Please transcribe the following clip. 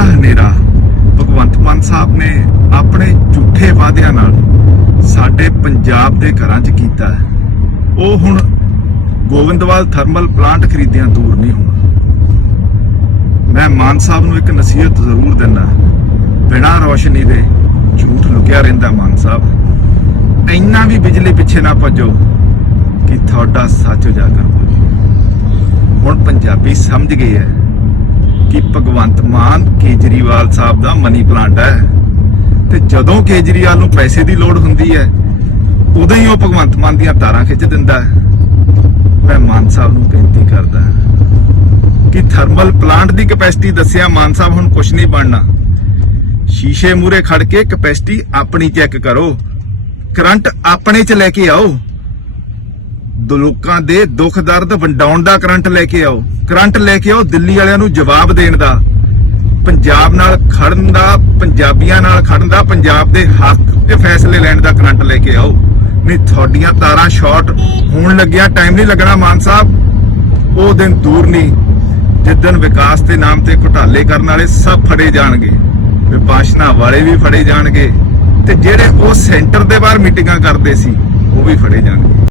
ਹਨੇਰਾ ਭਗਵੰਤ ਮਾਨ ਸਾਹਿਬ ਨੇ ਆਪਣੇ ਝੂਠੇ ਵਾਅਦਿਆਂ ਨਾਲ ਸਾਡੇ ਪੰਜਾਬ ਦੇ ਘਰਾਂ 'ਚ ਕੀਤਾ। ਉਹ ਹੁਣ ਗੋਬਿੰਦਵਾਲ ਥਰਮਲ ਪਲਾਂਟ ਖਰੀਦਿਆਂ ਦੂਰ ਨਹੀਂ ਹੋਣਾ। ਮੈਂ ਮਾਨ ਸਾਹਿਬ ਨੂੰ ਇੱਕ ਨਸੀਹਤ ਜ਼ਰੂਰ ਦਿੰਦਾ ਬਿਨਾਂ ਰੋਸ਼ਨੀ ਦੇ ਝੂਠ ਲੁਕਿਆ ਰਹਿੰਦਾ ਮਾਨ ਸਾਹਿਬ। ਇੰਨਾ ਵੀ ਬਿਜਲੀ ਪਿੱਛੇ ਨਾ ਭੱਜੋ ਕਿ ਤੁਹਾਡਾ ਸੱਚ ਉਜਾਗਰ ਹੋ ਜਾਵੇ। ਹੁਣ ਪੰਜਾਬੀ ਸਮਝ ਗਏ ਹੈ ਕਿ ਭਗਵੰਤ ਮਾਨ ਕੇਜਰੀਵਾਲ ਸਾਹਿਬ ਦਾ ਮਨੀ ਪਲਾਂਟ ਹੈ। ਤੇ ਜਦੋਂ ਕੇਜਰੀਵਾਲ ਨੂੰ ਪੈਸੇ ਦੀ ਲੋੜ ਹੁੰਦੀ ਹੈ, ਉਦੋਂ ਹੀ ਉਹ ਭਗਵੰਤ ਮਾਨ ਦੀਆਂ ਤਾਰਾਂ ਖਿੱਚ ਦਿੰਦਾ ਹੈ। ਮੈਂ ਮਾਨ ਸਾਹਿਬ ਨੂੰ ਬੇਨਤੀ ਕਰਦਾ ਕਿ ਥਰਮਲ ਪਲਾਂਟ ਦੀ ਕਪੈਸਿਟੀ ਦੱਸਿਆ ਮਾਨ ਸਾਹਿਬ ਹੁਣ ਕੁਝ ਨਹੀਂ ਬਣਨਾ। ਸ਼ੀਸ਼ੇ ਮੂਰੇ ਖੜ ਕੇ ਕਪੈਸਿਟੀ ਆਪਣੀ ਚੈੱਕ ਕਰੋ। ਕਰੰਟ ਆਪਣੇ ਚ ਲੈ ਕੇ ਆਓ। ਲੋਕਾਂ ਦੇ ਦੁੱਖ ਦਰਦ ਵੰਡਾਉਣ ਦਾ ਕਰੰਟ ਲੈ ਕੇ ਆਓ। ਕਰੰਟ ਲੈ ਕੇ ਆਓ ਦਿੱਲੀ ਵਾਲਿਆਂ ਨੂੰ ਜਵਾਬ ਦੇਣ ਦਾ। ਪੰਜਾਬ ਨਾਲ ਖੜਨ ਦਾ, ਪੰਜਾਬੀਆਂ ਨਾਲ ਖੜਨ ਦਾ, ਪੰਜਾਬ ਦੇ ਹੱਕ ਤੇ ਫੈਸਲੇ ਲੈਣ ਦਾ ਕਰੰਟ ਲੈ ਕੇ ਆਓ। ਨਹੀਂ, ਤੁਹਾਡੀਆਂ ਤਾਰਾਂ ਸ਼ਾਰਟ ਹੋਣ ਲੱਗਿਆ, ਟਾਈਮ ਨਹੀਂ ਲੱਗਣਾ ਮਾਨ ਸਾਹਿਬ। ਉਹ ਦਿਨ ਦੂਰ ਨਹੀਂ ਜਿੱਦਨ ਵਿਕਾਸ ਦੇ ਨਾਮ ਤੇ ਘੁਟਾਲੇ ਕਰਨ ਵਾਲੇ ਸਭ ਫੜੇ ਜਾਣਗੇ। ਵਿਪਾਸ਼ਨਾ ਵਾਲੇ ਵੀ ਫੜੇ ਜਾਣਗੇ ਤੇ ਜਿਹੜੇ ਉਹ ਸੈਂਟਰ ਦੇ ਬਾਹਰ ਮੀਟਿੰਗਾਂ ਕਰਦੇ ਸੀ, ਉਹ ਵੀ ਫੜੇ ਜਾਣਗੇ।